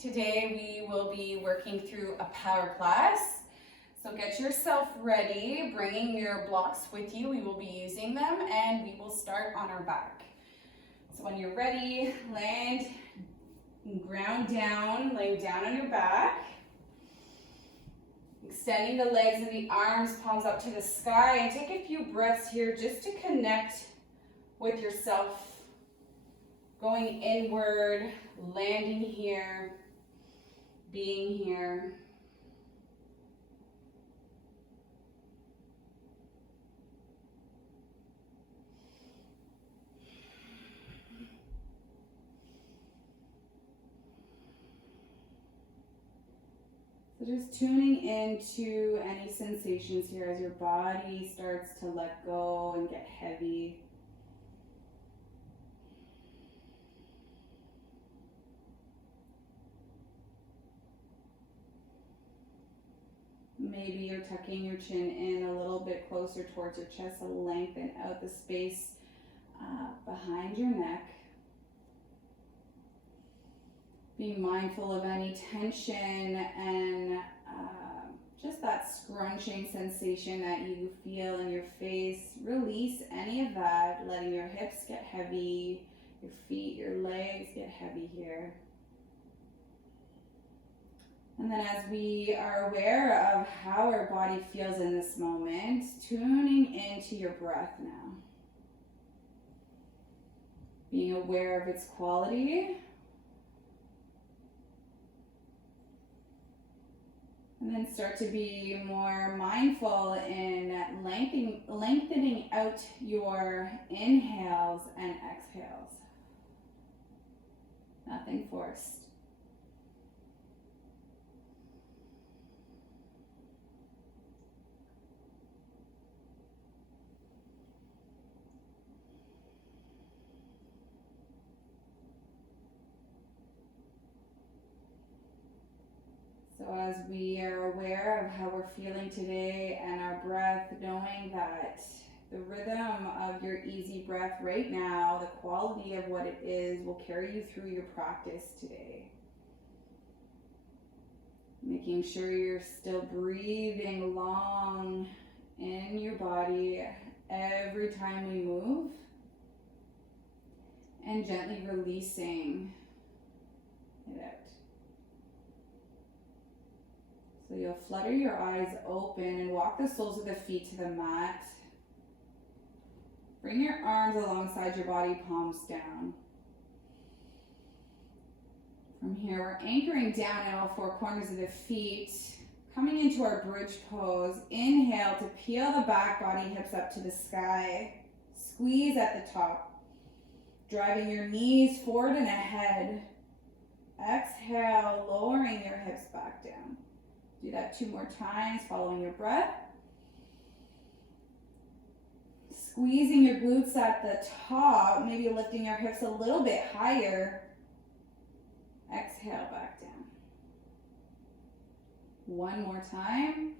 Today we will be working through a power class. So get yourself ready, bringing your blocks with you. We will be using them and we will start on our back. So when you're ready, land, ground down, laying down on your back. Extending the legs and the arms, palms up to the sky, and take a few breaths here just to connect with yourself. Going inward, landing here, being here. So just tuning into any sensations here as your body starts to let go and get heavy. Maybe you're tucking your chin in a little bit closer towards your chest to lengthen out the space behind your neck. Being mindful of any tension and just that scrunching sensation that you feel in your face. Release any of that, letting your hips get heavy, your feet, your legs get heavy here. And then as we are aware of how our body feels in this moment, tuning into your breath now. Being aware of its quality. And then start to be more mindful in lengthening out your inhales and exhales. Nothing forced. So as we are aware of how we're feeling today and our breath, knowing that the rhythm of your easy breath right now, the quality of what it is, will carry you through your practice today. Making sure you're still breathing long in your body every time we move, and gently releasing it out. So you'll flutter your eyes open and walk the soles of the feet to the mat. Bring your arms alongside your body, palms down. From here, we're anchoring down at all four corners of the feet, coming into our bridge pose. Inhale to peel the back body, hips up to the sky. Squeeze at the top, driving your knees forward and ahead. Exhale, lowering your hips back down. Do that 2 more times, following your breath. Squeezing your glutes at the top, maybe lifting your hips a little bit higher. Exhale, back down. 1 more time.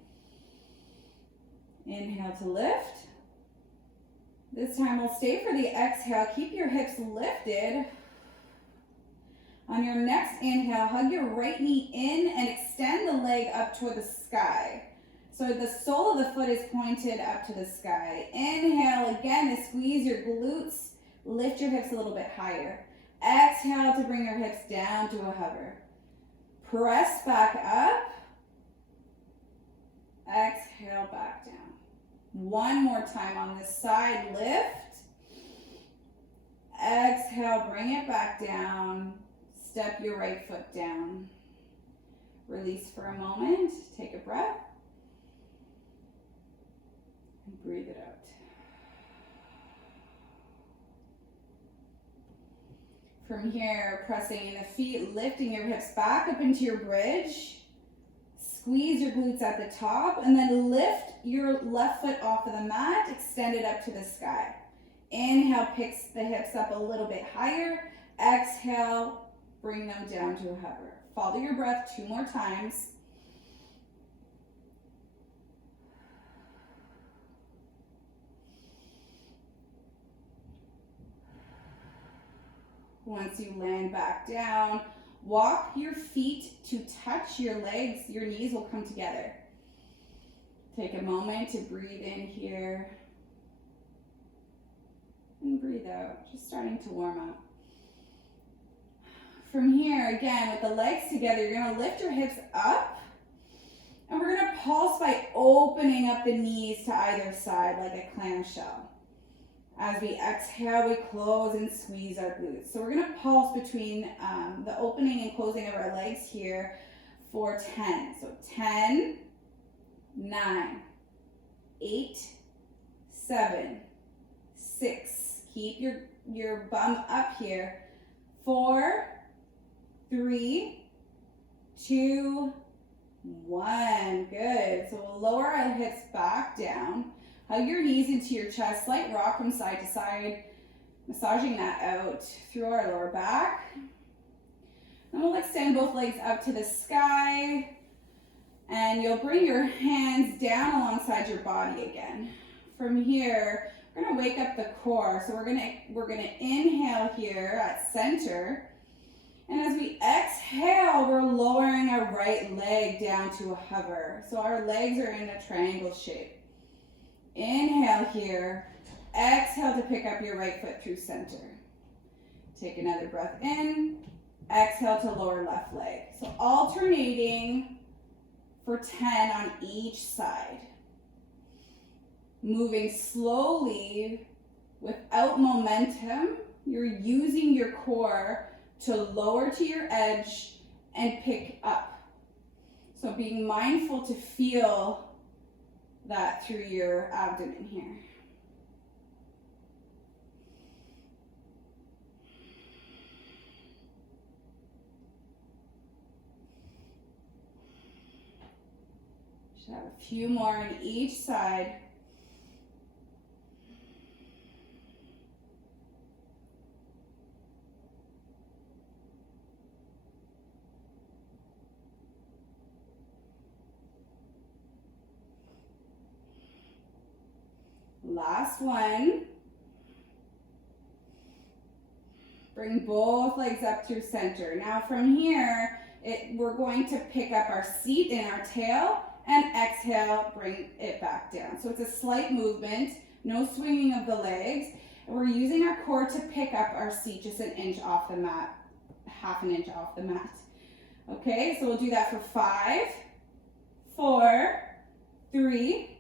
Inhale to lift. This time we'll stay for the exhale. Keep your hips lifted. On your next inhale, hug your right knee in and extend the leg up toward the sky. So the sole of the foot is pointed up to the sky. Inhale again to squeeze your glutes. Lift your hips a little bit higher. Exhale to bring your hips down to a hover. Press back up. Exhale back down. 1 more time on this side. Lift. Exhale, bring it back down. Step your right foot down. Release for a moment. Take a breath. And breathe it out. From here, pressing in the feet, lifting your hips back up into your bridge. Squeeze your glutes at the top, and then lift your left foot off of the mat, extend it up to the sky. Inhale, picks the hips up a little bit higher. Exhale, bring them down to a hover. Follow your breath 2 more times. Once you land back down, Walk your feet to touch your legs. Your knees will come together. Take a moment to breathe in here and breathe out, just starting to warm up. From here, again, with the legs together, you're going to lift your hips up, and we're going to pulse by opening up the knees to either side like a clamshell. As we exhale, we close and squeeze our glutes. So we're going to pulse between the opening and closing of our legs here for 10. So 10, 9, 8, 7, 6. Keep your bum up here. 4, 3, 2, 1. Good. So we'll lower our hips back down. Hug your knees into your chest. Slight rock from side to side. Massaging that out through our lower back. Then we'll extend both legs up to the sky. And you'll bring your hands down alongside your body again. From here, we're going to wake up the core. So we're going to inhale here at center. And as we exhale, we're lowering our right leg down to a hover. So our legs are in a triangle shape. Inhale here. Exhale to pick up your right foot through center. Take another breath in. Exhale to lower left leg. So alternating for 10 on each side. Moving slowly without momentum. You're using your core to lower to your edge and pick up. So being mindful to feel that through your abdomen here. Should have a few more on each side. Last one. Bring both legs up through center. Now from here, we're going to pick up our seat in our tail and exhale, bring it back down. So it's a slight movement, no swinging of the legs. And we're using our core to pick up our seat just an inch off the mat, half an inch off the mat. Okay, so we'll do that for 5, 4, 3,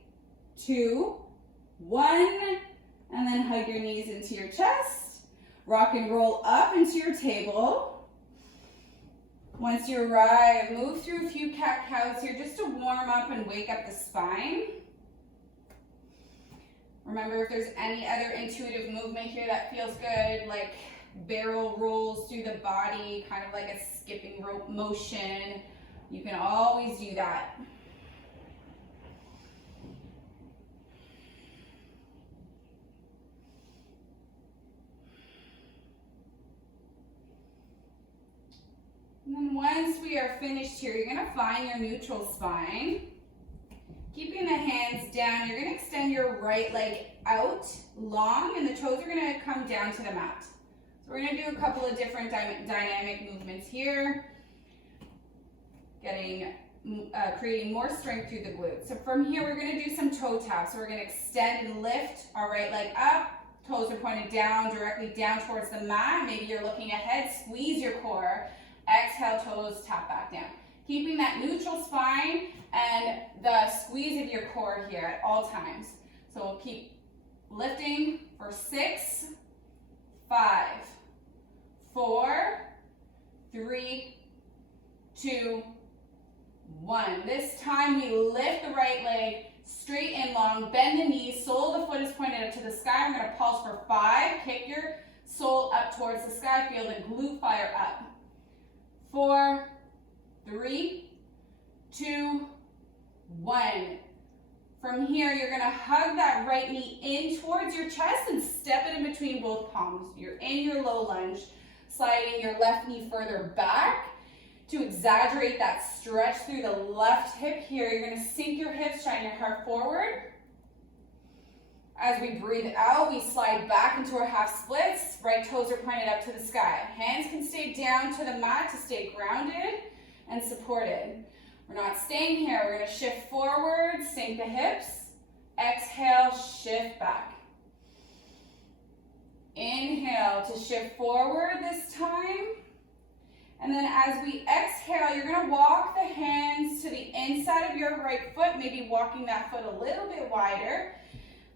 2, 1, and then hug your knees into your chest. Rock and roll up into your table. Once you arrive, move through a few cat-cows here just to warm up and wake up the spine. Remember, if there's any other intuitive movement here that feels good, like barrel rolls through the body, kind of like a skipping rope motion, you can always do that. And then once we are finished here, you're going to find your neutral spine. Keeping the hands down, you're going to extend your right leg out long, and the toes are going to come down to the mat. So we're going to do a couple of different dynamic movements here, creating more strength through the glutes. So from here, we're going to do some toe taps. So we're going to extend and lift our right leg up. Toes are pointed down, directly down towards the mat. Maybe you're looking ahead. Squeeze your core. Exhale, toes tap back down. Keeping that neutral spine and the squeeze of your core here at all times. So we'll keep lifting for 6, 5, 4, 3, 2, 1. This time we lift the right leg straight and long, bend the knees, sole of the foot is pointed up to the sky. I'm going to pulse for 5. Kick your sole up towards the sky. Feel the glute fire up. 4, 3, 2, 1. From here, you're going to hug that right knee in towards your chest and step it in between both palms. You're in your low lunge, sliding your left knee further back to exaggerate that stretch through the left hip here. You're going to sink your hips, shine your heart forward. As we breathe out, we slide back into our half splits. Right toes are pointed up to the sky. Hands can stay down to the mat to stay grounded and supported. We're not staying here. We're going to shift forward, sink the hips. Exhale, shift back. Inhale to shift forward this time. And then as we exhale, you're going to walk the hands to the inside of your right foot, maybe walking that foot a little bit wider.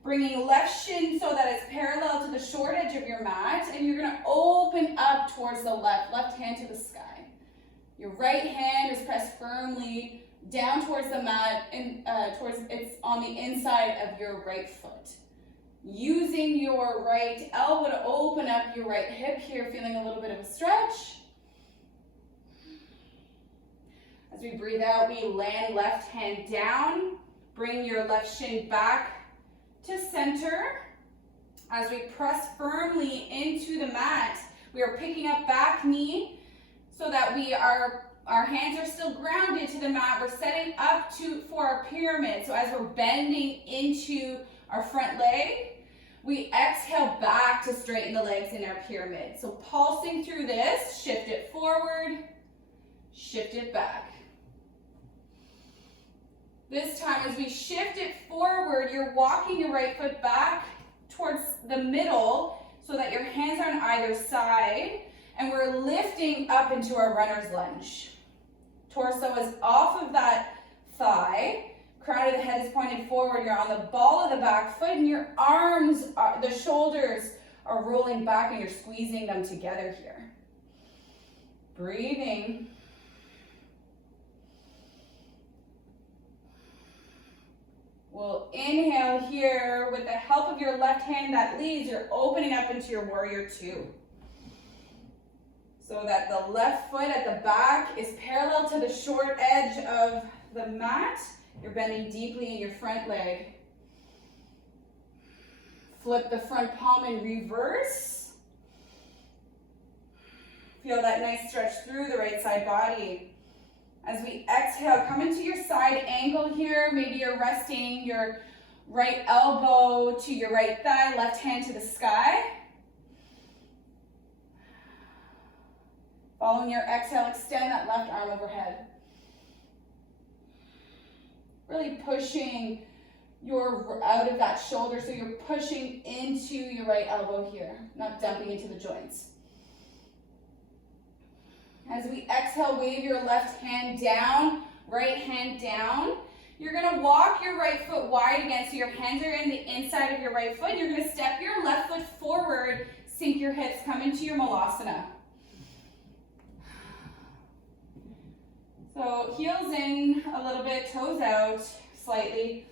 Bringing left shin so that it's parallel to the short edge of your mat. And you're going to open up towards the left hand to the sky. Your right hand is pressed firmly down towards the mat and it's on the inside of your right foot. Using your right elbow to open up your right hip here, feeling a little bit of a stretch. As we breathe out, we land left hand down. Bring your left shin back to center. As we press firmly into the mat, we are picking up back knee so that our hands are still grounded to the mat. We're setting up for our pyramid. So as we're bending into our front leg, we exhale back to straighten the legs in our pyramid. So pulsing through this, shift it forward, shift it back. This time, as we shift it forward, you're walking your right foot back towards the middle so that your hands are on either side, and we're lifting up into our runner's lunge. Torso is off of that thigh. Crown of the head is pointed forward. You're on the ball of the back foot, and your arms, the shoulders are rolling back, and you're squeezing them together here. Breathing. We'll inhale here. With the help of your left hand that leads, you're opening up into your warrior two. So that the left foot at the back is parallel to the short edge of the mat. You're bending deeply in your front leg. Flip the front palm in reverse. Feel that nice stretch through the right side body. As we exhale, come into your side angle here. Maybe you're resting your right elbow to your right thigh, left hand to the sky. Following your exhale, extend that left arm overhead. Really pushing out of that shoulder, so you're pushing into your right elbow here, not dumping into the joints. As we exhale, wave your left hand down, right hand down. You're going to walk your right foot wide again, so your hands are in the inside of your right foot. You're going to step your left foot forward, sink your hips, come into your malasana. So heels in a little bit, toes out slightly.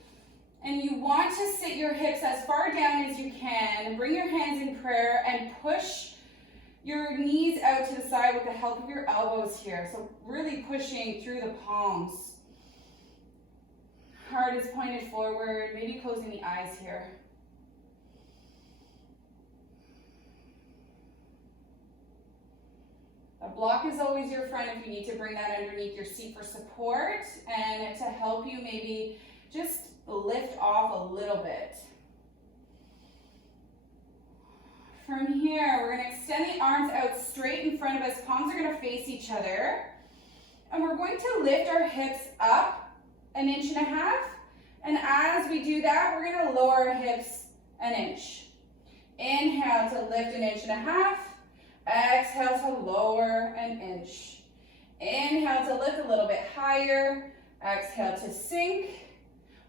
And you want to sit your hips as far down as you can. Bring your hands in prayer and push your knees out to the side with the help of your elbows here. So really pushing through the palms. Heart is pointed forward, maybe closing the eyes here. A block is always your friend if you need to bring that underneath your seat for support and to help you maybe just lift off a little bit. From here, we're going to extend the arms out straight in front of us. Palms are going to face each other. And we're going to lift our hips up 1.5 inches. And as we do that, we're going to lower our hips 1 inch. Inhale to lift 1.5 inches. Exhale to lower 1 inch. Inhale to lift a little bit higher. Exhale to sink.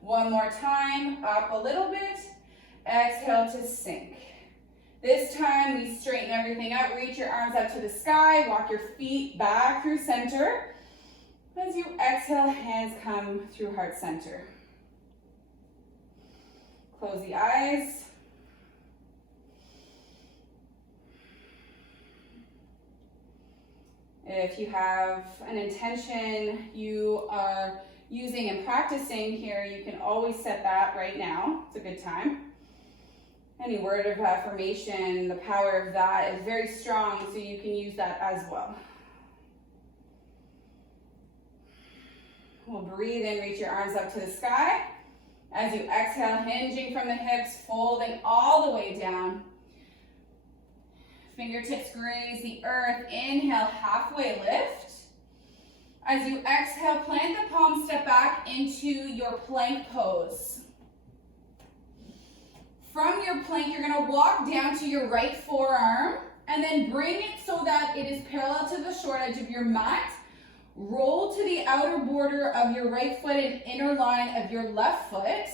One more time, up a little bit. Exhale to sink. This time we straighten everything out. Reach your arms up to the sky. Walk your feet back through center. As you exhale, hands come through heart center. Close the eyes. If you have an intention you are using and practicing here, you can always set that right now. It's a good time. Any word of affirmation, the power of that is very strong, so you can use that as well. We'll breathe in, reach your arms up to the sky. As you exhale, hinging from the hips, folding all the way down. Fingertips graze the earth. Inhale, halfway lift. As you exhale, plant the palms, step back into your plank pose. From your plank, you're going to walk down to your right forearm and then bring it so that it is parallel to the short edge of your mat. Roll to the outer border of your right foot and inner line of your left foot.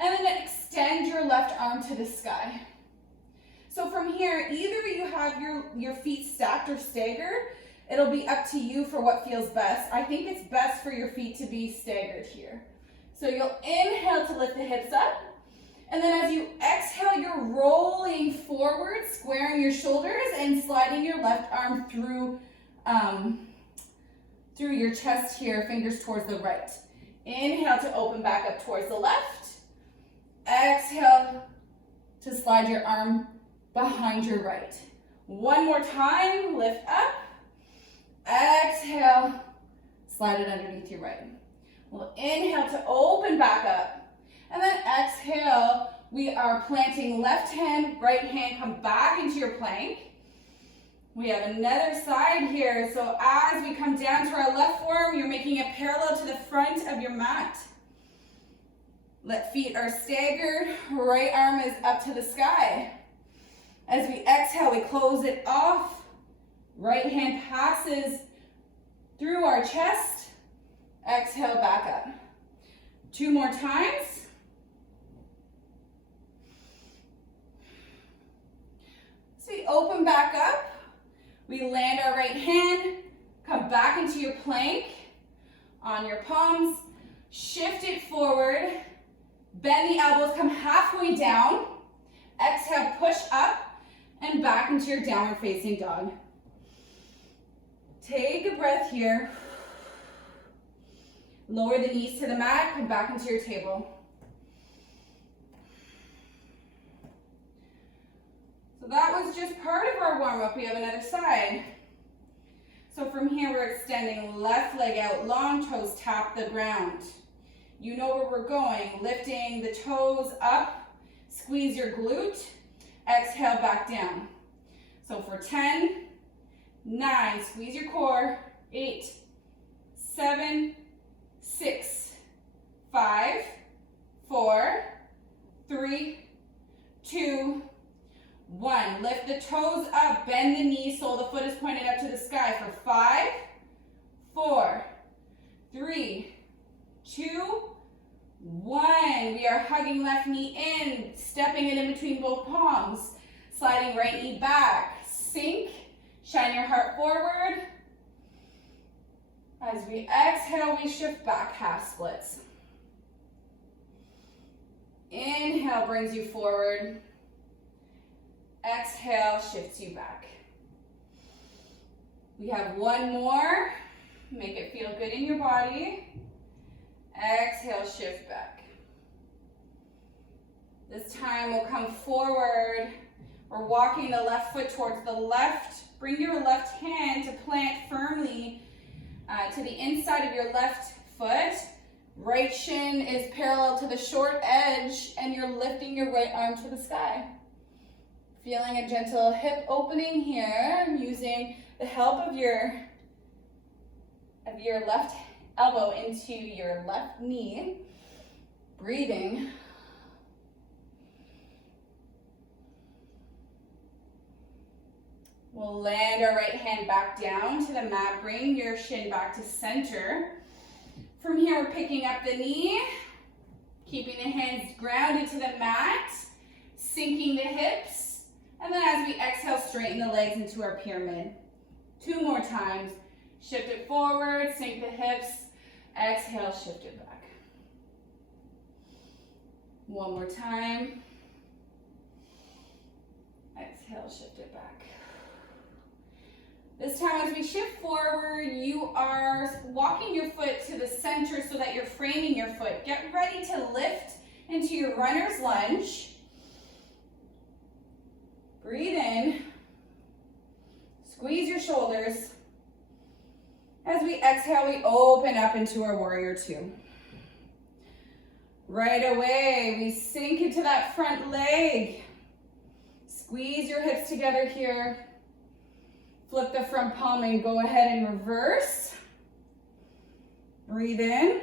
And then extend your left arm to the sky. So from here, either you have your feet stacked or staggered. It'll be up to you for what feels best. I think it's best for your feet to be staggered here. So you'll inhale to lift the hips up. And then as you exhale, you're rolling forward, squaring your shoulders and sliding your left arm through your chest here, fingers towards the right. Inhale to open back up towards the left. Exhale to slide your arm behind your right. One more time, lift up. Exhale, slide it underneath your right. We'll inhale to open back up. And then exhale, we are planting left hand, right hand, come back into your plank. We have another side here. So as we come down to our left forearm, you're making it parallel to the front of your mat. Left feet are staggered, right arm is up to the sky. As we exhale, we close it off. Right hand passes through our chest. Exhale, back up. 2 more times. So we open back up. We land our right hand, come back into your plank on your palms, shift it forward, bend the elbows, come halfway down. Exhale, push up and back into your downward facing dog. Take a breath here. Lower the knees to the mat, come back into your table. So that was just part of our warm-up. We have another side. So from here, we're extending left leg out, long toes tap the ground. You know where we're going. Lifting the toes up, squeeze your glute, exhale back down. So for 10, 9, squeeze your core, 8, 7, 6, 5, 4, 3, 2, 1. Lift the toes up, bend the knees, sole the foot is pointed up to the sky for 5, 4, 3, 2, 1. We are hugging left knee in, stepping it in between both palms, sliding right knee back, sink, shine your heart forward. As we exhale, we shift back, half splits. Inhale brings you forward. Exhale shifts you back. We have one more. Make it feel good in your body. Exhale, shift back. This time we'll come forward. We're walking the left foot towards the left. Bring your left hand to plant firmly to the inside of your left foot. Right shin is parallel to the short edge and you're lifting your right arm to the sky. Feeling a gentle hip opening here, using the help of your left elbow into your left knee. Breathing. We'll land our right hand back down to the mat. Bring your shin back to center. From here, we're picking up the knee, keeping the hands grounded to the mat, sinking the hips, and then as we exhale, straighten the legs into our pyramid. 2 more times. Shift it forward, sink the hips, exhale, shift it back. 1 more time. Exhale, shift it back. This time as we shift forward, you are walking your foot to the center so that you're framing your foot. Get ready to lift into your runner's lunge. Breathe in. Squeeze your shoulders. As we exhale, we open up into our warrior 2. Right away, we sink into that front leg. Squeeze your hips together here. Flip the front palm and go ahead and reverse. Breathe in.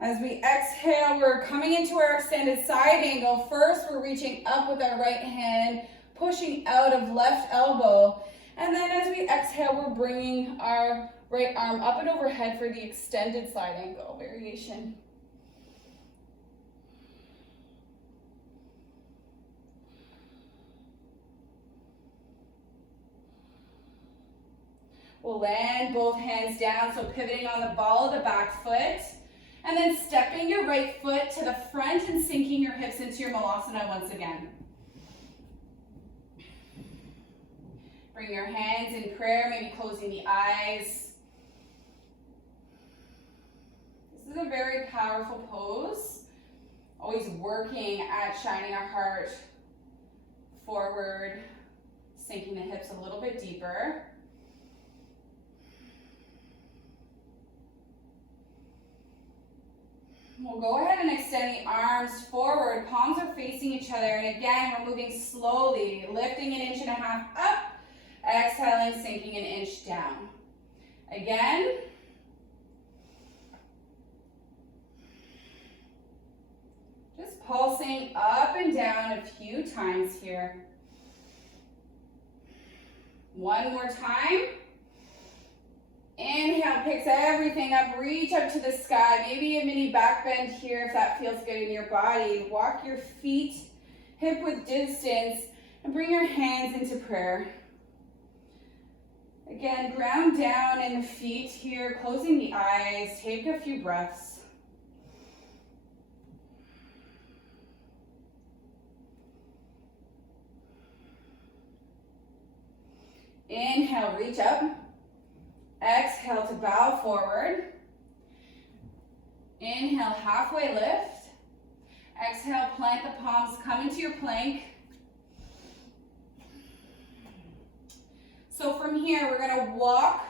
As we exhale, we're coming into our extended side angle. First, we're reaching up with our right hand, pushing out of left elbow. And then as we exhale, we're bringing our right arm up and overhead for the extended side angle variation. We'll land both hands down, so pivoting on the ball of the back foot. And then stepping your right foot to the front and sinking your hips into your Malasana once again. Bring your hands in prayer, maybe closing the eyes. This is a very powerful pose. Always working at shining our heart forward, sinking the hips a little bit deeper. We'll go ahead and extend the arms forward. Palms are facing each other. And again, we're moving slowly, lifting 1.5 inches up, exhaling, sinking 1 inch down. Again. Just pulsing up and down a few times here. One more time. Inhale, picks everything up, reach up to the sky. Maybe a mini back bend here if that feels good in your body. Walk your feet hip width distance and bring your hands into prayer. Again, ground down in the feet here, closing the eyes. Take a few breaths. Inhale, reach up. Exhale to bow forward. Inhale, halfway lift. Exhale, plant the palms, come into your plank. So from here, we're gonna walk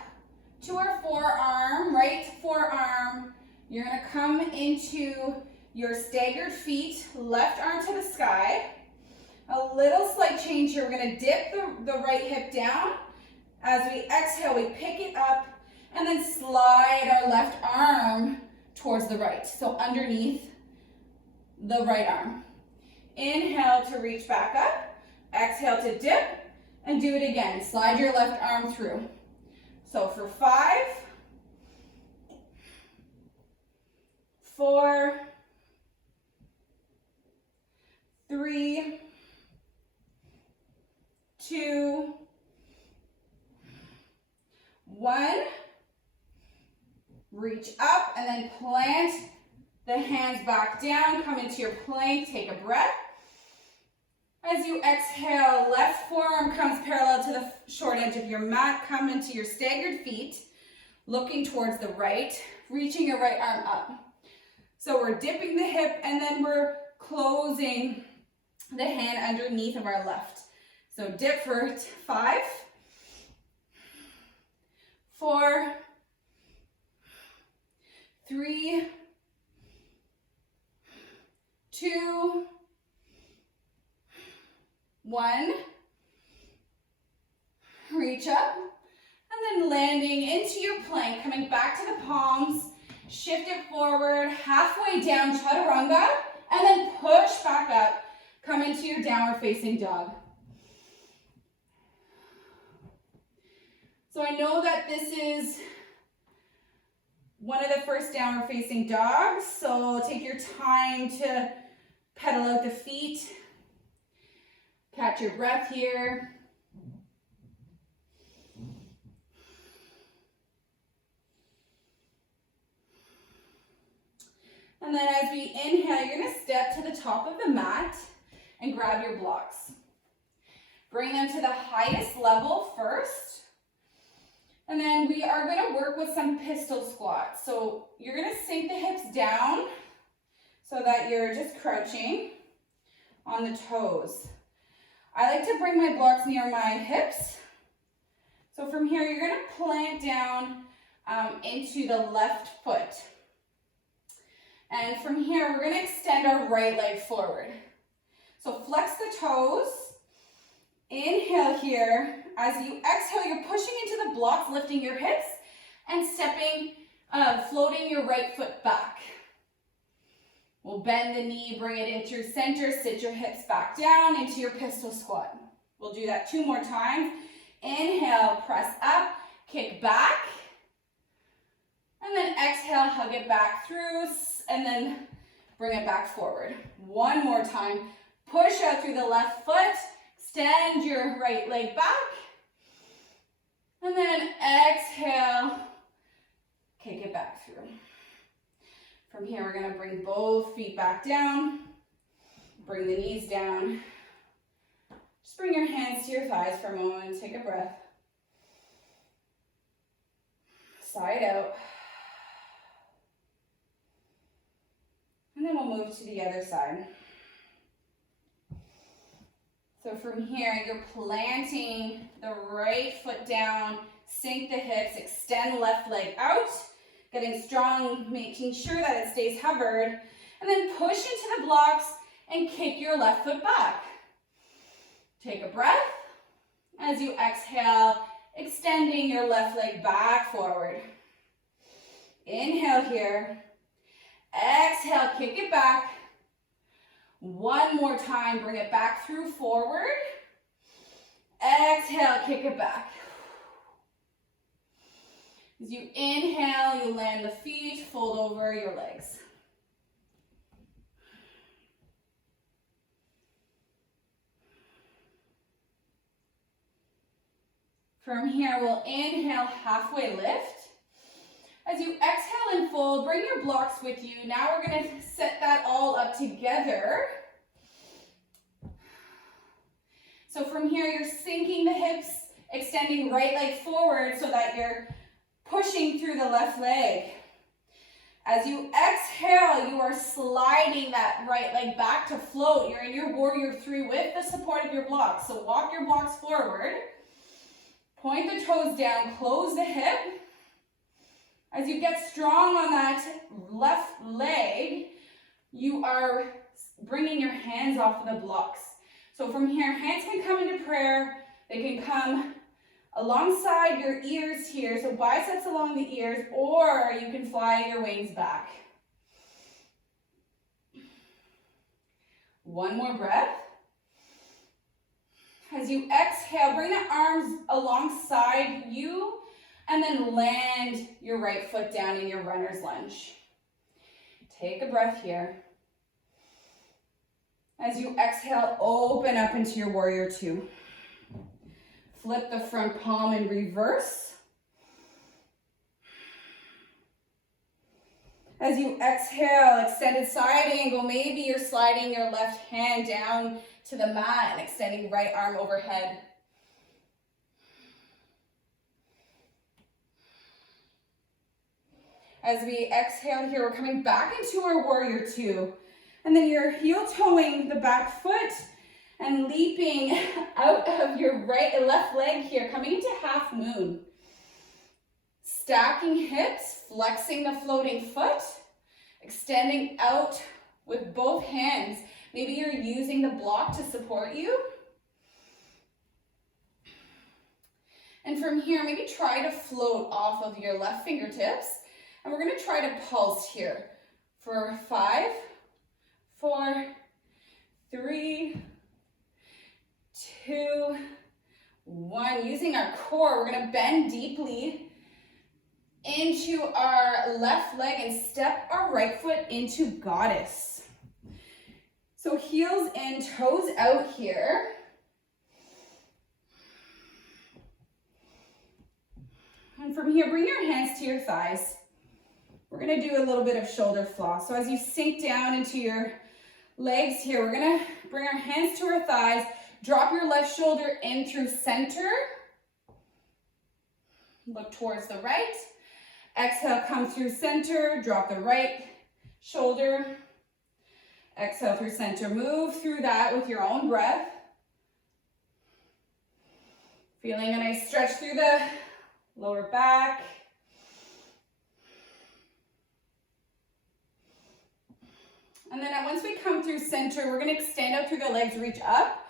to our forearm, right forearm. You're gonna come into your staggered feet, left arm to the sky. A little slight change here. We're gonna dip the right hip down. As we exhale, we pick it up and then slide our left arm towards the right. So underneath the right arm. Inhale to reach back up. Exhale to dip and do it again. Slide your left arm through. So for 5, 4, 3, 2, 1, reach up and then plant the hands back down, come into your plank, take a breath. As you exhale, left forearm comes parallel to the short edge of your mat, come into your staggered feet, looking towards the right, reaching your right arm up. So we're dipping the hip and then we're closing the hand underneath of our left. So dip for 5, 4, 3, 2, 1. Reach up and then landing into your plank, coming back to the palms, shift it forward, halfway down, chaturanga, and then push back up, come into your downward facing dog. So I know that this is one of the first downward facing dogs, so take your time to pedal out the feet. Catch your breath here. And then as we inhale, you're gonna step to the top of the mat and grab your blocks. Bring them to the highest level first. And then we are gonna work with some pistol squats. So you're gonna sink the hips down so that you're just crouching on the toes. I like to bring my blocks near my hips. So from here, you're gonna plant down into the left foot. And from here, we're gonna extend our right leg forward. So flex the toes. Inhale here. As you exhale, you're pushing into the blocks, lifting your hips and floating your right foot back. We'll bend the knee, bring it into your center, sit your hips back down into your pistol squat. We'll do that 2 more times. Inhale, press up, kick back. And then exhale, hug it back through, and then bring it back forward. 1 more time. Push out through the left foot, extend your right leg back. And then exhale, kick it back through. From here, we're gonna bring both feet back down. Bring the knees down. Just bring your hands to your thighs for a moment. Take a breath. Side out. And then we'll move to the other side. So from here, you're planting the right foot down, sink the hips, extend left leg out, getting strong, making sure that it stays hovered, and then push into the blocks and kick your left foot back. Take a breath. As you exhale, extending your left leg back forward. Inhale here. Exhale, kick it back. 1 more time, bring it back through forward. Exhale, kick it back. As you inhale, you land the feet, fold over your legs. From here, we'll inhale, halfway lift. As you exhale and fold, bring your blocks with you. Now we're going to set that all up together. So from here, you're sinking the hips, extending right leg forward so that you're pushing through the left leg. As you exhale, you are sliding that right leg back to float. You're in your warrior 3 with the support of your blocks. So walk your blocks forward. Point the toes down, close the hip. As you get strong on that left leg, you are bringing your hands off of the blocks. So from here, hands can come into prayer. They can come alongside your ears here, so biceps along the ears, or you can fly your wings back. 1 more breath. As you exhale, bring the arms alongside you, and then land your right foot down in your runner's lunge. Take a breath here. As you exhale, open up into your warrior 2. Flip the front palm in reverse. As you exhale, extended side angle. Maybe you're sliding your left hand down to the mat and extending right arm overhead. As we exhale here, we're coming back into our warrior 2. And then you're heel toeing the back foot and leaping out of your left leg here, coming into half moon. Stacking hips, flexing the floating foot, extending out with both hands. Maybe you're using the block to support you. And from here, maybe try to float off of your left fingertips. And we're going to try to pulse here for 5, 4, 3, 2, 1. Using our core, we're going to bend deeply into our left leg and step our right foot into goddess. So heels in, toes out here. And from here, bring your hands to your thighs. We're going to do a little bit of shoulder floss. So as you sink down into your legs here, we're going to bring our hands to our thighs. Drop your left shoulder in through center. Look towards the right. Exhale, come through center. Drop the right shoulder. Exhale through center. Move through that with your own breath. Feeling a nice stretch through the lower back. And then once we come through center, we're gonna extend out through the legs, reach up,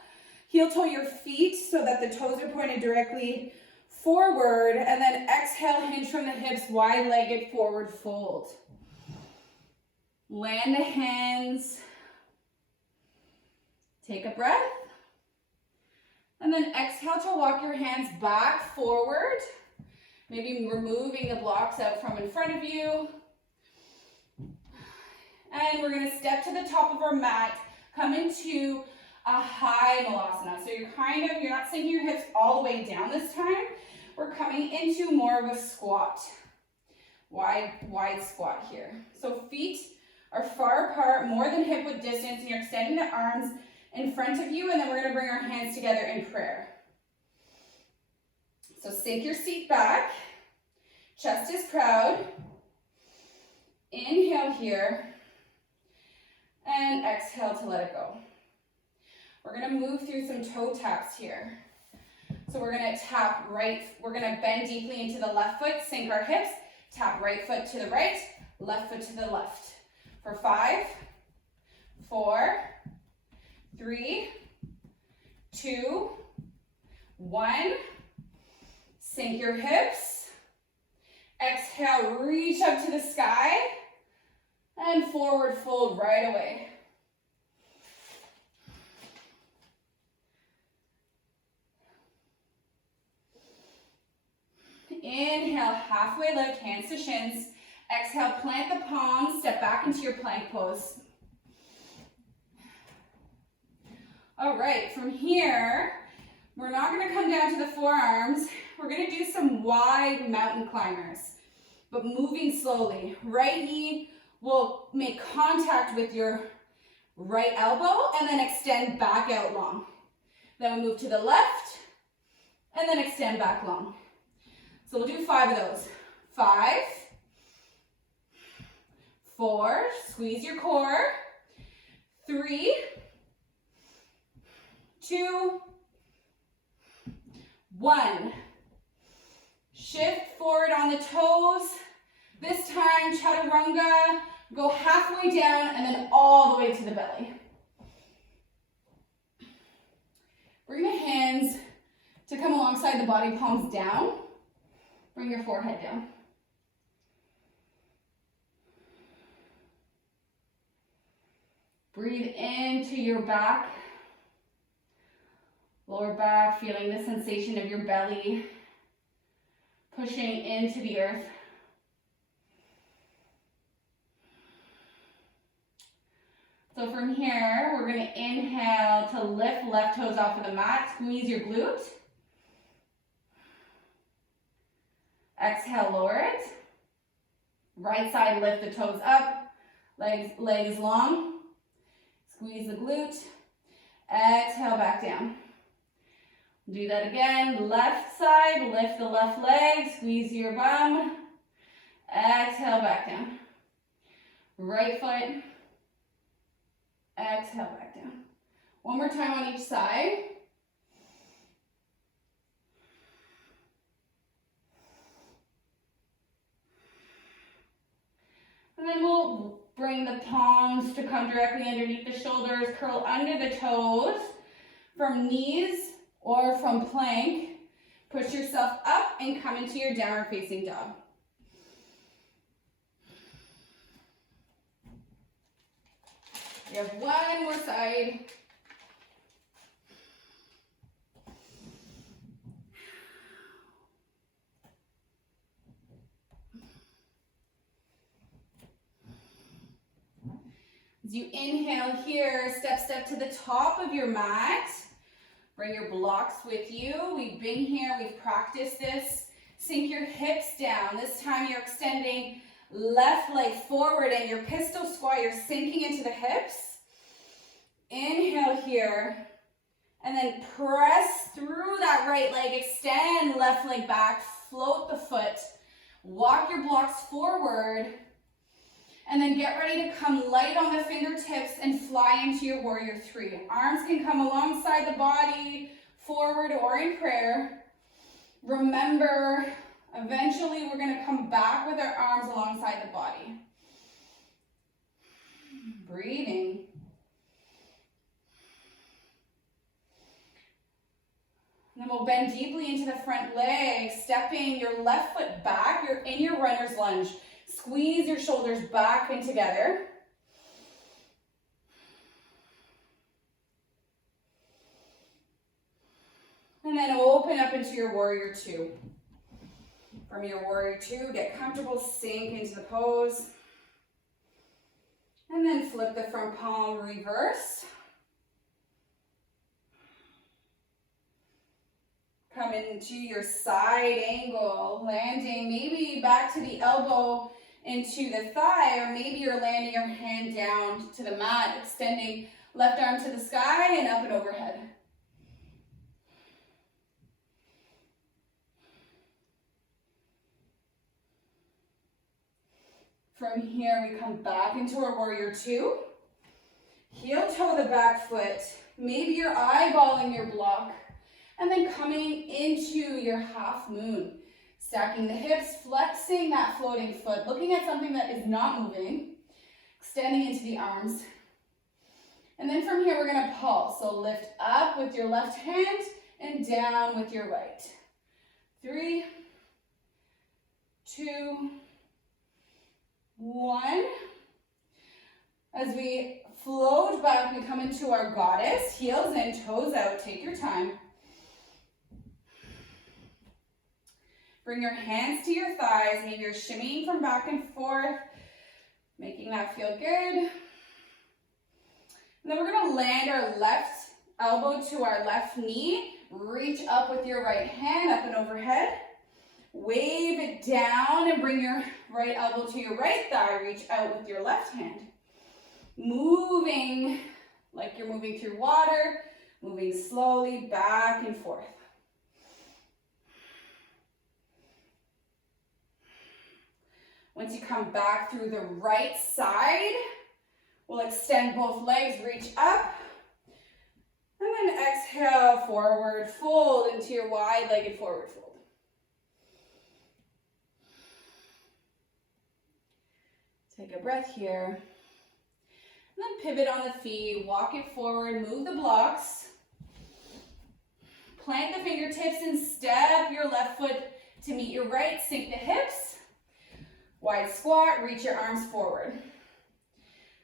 heel toe your feet so that the toes are pointed directly forward, and then exhale, hinge from the hips, wide-legged forward fold. Land the hands, take a breath, and then exhale to walk your hands back forward, maybe removing the blocks out from in front of you. And we're gonna step to the top of our mat, come into a high malasana. So you're not sinking your hips all the way down this time. We're coming into more of a squat, wide squat here. So feet are far apart, more than hip width distance, and you're extending the arms in front of you, and then we're gonna bring our hands together in prayer. So sink your seat back, chest is proud. Inhale here, and exhale to let it go. We're gonna move through some toe taps here. So we're gonna tap right, we're gonna bend deeply into the left foot, sink our hips, tap right foot to the right, left foot to the left. For 5, 4, 3, 2, 1. Sink your hips. Exhale, reach up to the sky, and forward fold right away. Inhale, halfway lift, hands to shins. Exhale, plant the palms, step back into your plank pose. All right, from here, we're not gonna come down to the forearms. We're gonna do some wide mountain climbers, but moving slowly. Right knee will make contact with your right elbow and then extend back out long. Then we move to the left and then extend back long. So we'll do 5 of those. 5, 4, squeeze your core. 3, 2, 1. Shift forward on the toes. This time, chaturanga, go halfway down and then all the way to the belly. Bring the hands to come alongside the body, palms down. Bring your forehead down. Breathe into your back, lower back, feeling the sensation of your belly pushing into the earth. So from here, we're going to inhale to lift left toes off of the mat, squeeze your glute. Exhale, lower it. Right side, lift the toes up, legs long. Squeeze the glute. Exhale, back down. Do that again. Left side, lift the left leg, squeeze your bum. Exhale, back down. Right foot. Exhale, back down. One more time on each side. And then we'll bring the palms to come directly underneath the shoulders, curl under the toes from knees or from plank. Push yourself up and come into your downward facing dog. You have one more side. As you inhale here, step to the top of your mat. Bring your blocks with you. We've been here, we've practiced this. Sink your hips down. This time you're extending left leg forward and your pistol squat, you're sinking into the hips. Inhale here. And then press through that right leg, extend left leg back, float the foot. Walk your blocks forward. And then get ready to come light on the fingertips and fly into your warrior 3. Arms can come alongside the body, forward or in prayer. Remember, eventually we're going to come back with our arms alongside the body. Breathing. Then we'll bend deeply into the front leg, stepping your left foot back. You're in your runner's lunge. Squeeze your shoulders back and together. And then open up into your warrior two. From your warrior two, get comfortable, sink into the pose. And then flip the front palm, reverse. Come into your side angle, landing maybe back to the elbow into the thigh, or maybe you're landing your hand down to the mat, extending left arm to the sky and up and overhead. From here, we come back into our warrior two. Heel toe the back foot. Maybe you're eyeballing your block. And then coming into your half moon. Stacking the hips, flexing that floating foot, looking at something that is not moving. Extending into the arms. And then from here, we're going to pulse. So lift up with your left hand and down with your right. 3, 2, 1. As we float back, we come into our goddess. Heels in, toes out. Take your time. Bring your hands to your thighs. Maybe you're shimmying from back and forth, making that feel good. And then we're going to land our left elbow to our left knee. Reach up with your right hand, up and overhead. Wave it down and bring your right elbow to your right thigh. Reach out with your left hand. Moving like you're moving through water, moving slowly back and forth. Once you come back through the right side, we'll extend both legs, reach up, and then exhale, forward fold into your wide-legged forward fold. Take a breath here. And then pivot on the feet, walk it forward, move the blocks. Plant the fingertips and step your left foot to meet your right, sink the hips. Wide squat, reach your arms forward.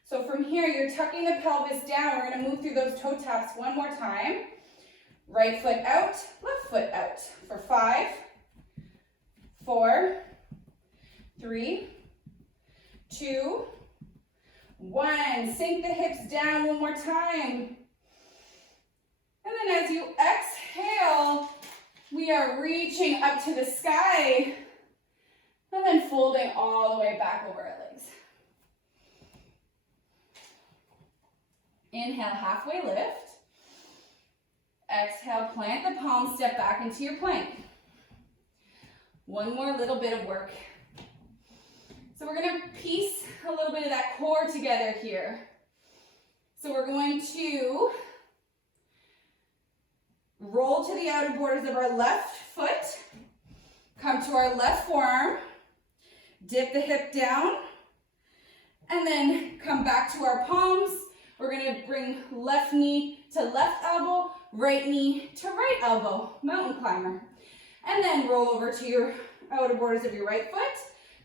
So from here, you're tucking the pelvis down. We're going to move through those toe taps one more time. Right foot out, left foot out. For 5, 4, 3, 2, 1. Sink the hips down one more time. And then as you exhale, we are reaching up to the sky. And then folding all the way back over our legs. Inhale, halfway lift. Exhale, plant the palms, step back into your plank. One more little bit of work. So we're going to piece a little bit of that core together here. So we're going to roll to the outer borders of our left foot. Come to our left forearm. Dip the hip down, and then come back to our palms. We're going to bring left knee to left elbow, right knee to right elbow, mountain climber. And then roll over to your outer borders of your right foot.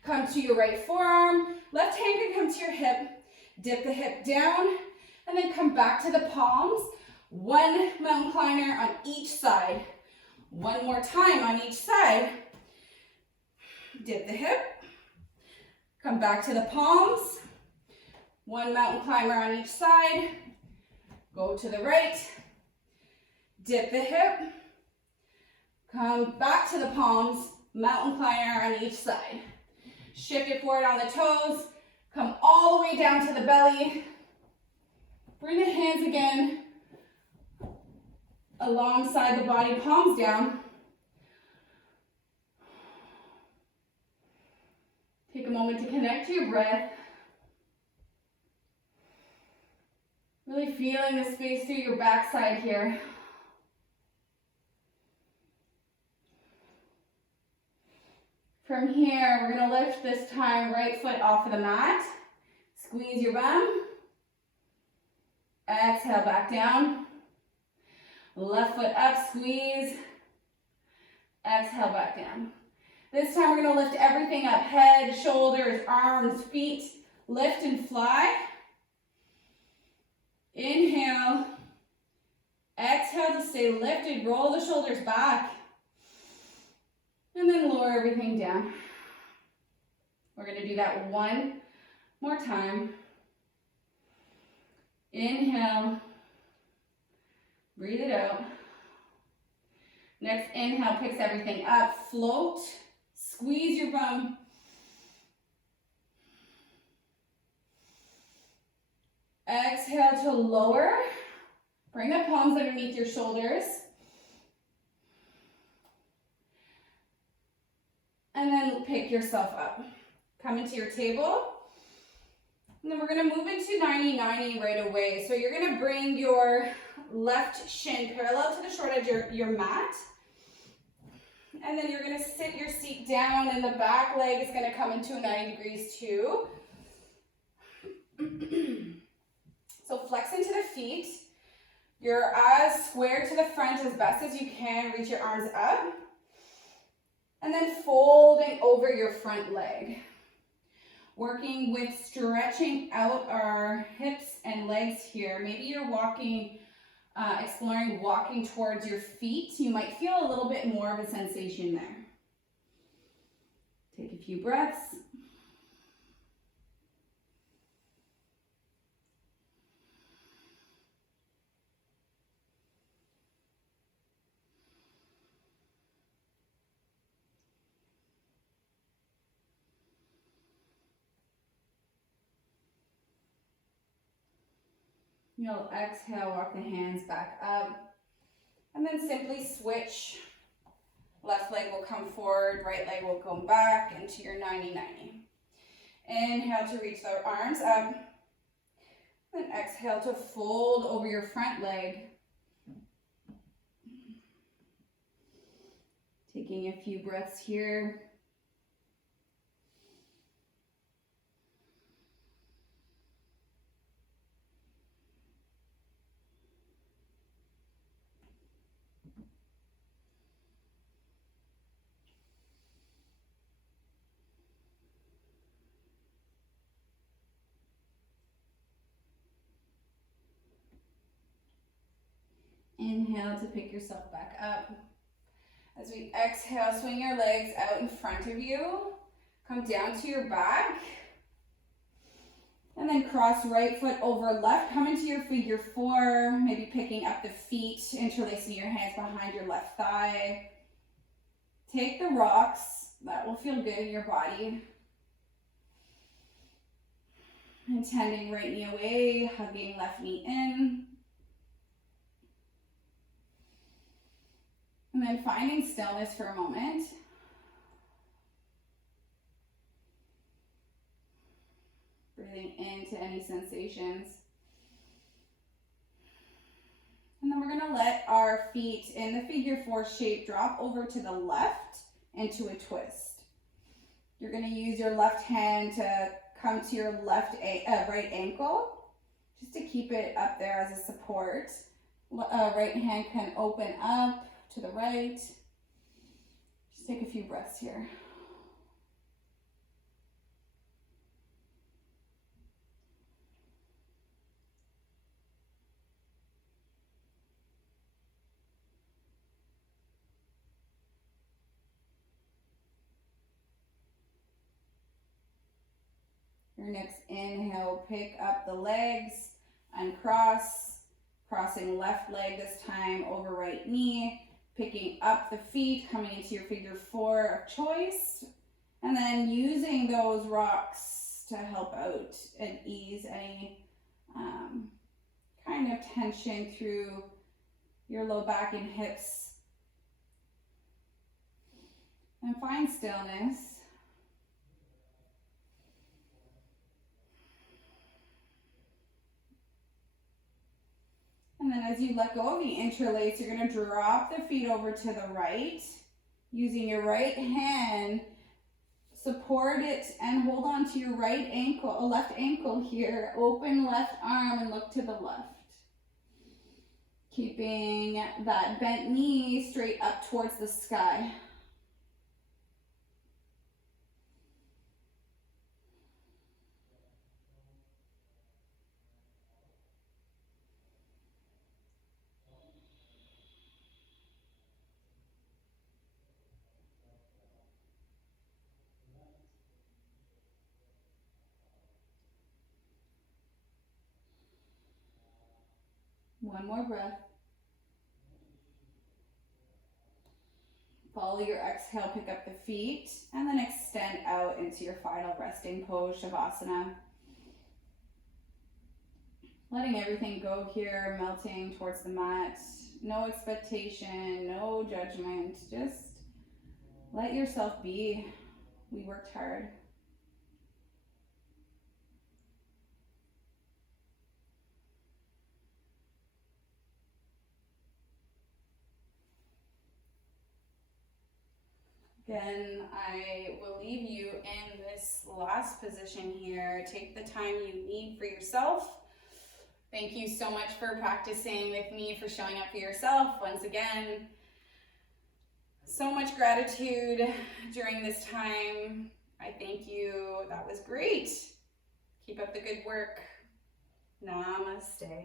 Come to your right forearm. Left hand can come to your hip. Dip the hip down, and then come back to the palms. One mountain climber on each side. One more time on each side. Dip the hip. Come back to the palms. One mountain climber on each side. Go to the right. Dip the hip. Come back to the palms. Mountain climber on each side. Shift it forward on the toes. Come all the way down to the belly. Bring the hands again alongside the body, palms down. Take a moment to connect to your breath. Really feeling the space through your backside here. From here, we're going to lift this time right foot off of the mat. Squeeze your bum. Exhale, back down. Left foot up, squeeze. Exhale, back down. This time we're going to lift everything up. Head, shoulders, arms, feet. Lift and fly. Inhale. Exhale to stay lifted. Roll the shoulders back. And then lower everything down. We're going to do that one more time. Inhale. Breathe it out. Next inhale picks everything up. Float. Squeeze your bum. Exhale to lower. Bring the palms underneath your shoulders. And then pick yourself up. Come into your table. And then we're going to move into 90-90 right away. So you're going to bring your left shin parallel to the short edge of your mat. And then you're going to sit your seat down and the back leg is going to come into 90 degrees too. So flex into the feet. You're as square to the front as best as you can. Reach your arms up. And then folding over your front leg. Working with stretching out our hips and legs here. Maybe you're walking, exploring walking towards your feet. You might feel a little bit more of a sensation there. Take a few breaths. You'll exhale, walk the hands back up, and then simply switch. Left leg will come forward, right leg will come back into your 90-90. Inhale to reach the arms up, then exhale to fold over your front leg. Taking a few breaths here. Inhale to pick yourself back up. As we exhale, swing your legs out in front of you. Come down to your back. And then cross right foot over left. Come into your figure four. Maybe picking up the feet, interlacing your hands behind your left thigh. Take the rocks. That will feel good in your body. Intending right knee away, hugging left knee in. And then finding stillness for a moment. Breathing into any sensations. And then we're going to let our feet in the figure four shape drop over to the left into a twist. You're going to use your left hand to come to your right ankle, just to keep it up there as a support. Right hand can open up to the right. Just take a few breaths here. Your next inhale, pick up the legs, uncross, crossing left leg this time over right knee. Picking up the feet, coming into your figure four of choice, and then using those rocks to help out and ease any kind of tension through your low back and hips. And find stillness. And then as you let go of the interlace, you're going to drop the feet over to the right. Using your right hand, support it and hold on to your right ankle, left ankle here. Open left arm and look to the left. Keeping that bent knee straight up towards the sky. One more breath. Follow your exhale, pick up the feet, and then extend out into your final resting pose, Shavasana. Letting everything go here, melting towards the mat. No expectation, no judgment. Just let yourself be. We worked hard. Again, I will leave you in this last position here. Take the time you need for yourself. Thank you so much for practicing with me, for showing up for yourself. Once again, so much gratitude during this time. I thank you. That was great. Keep up the good work. Namaste.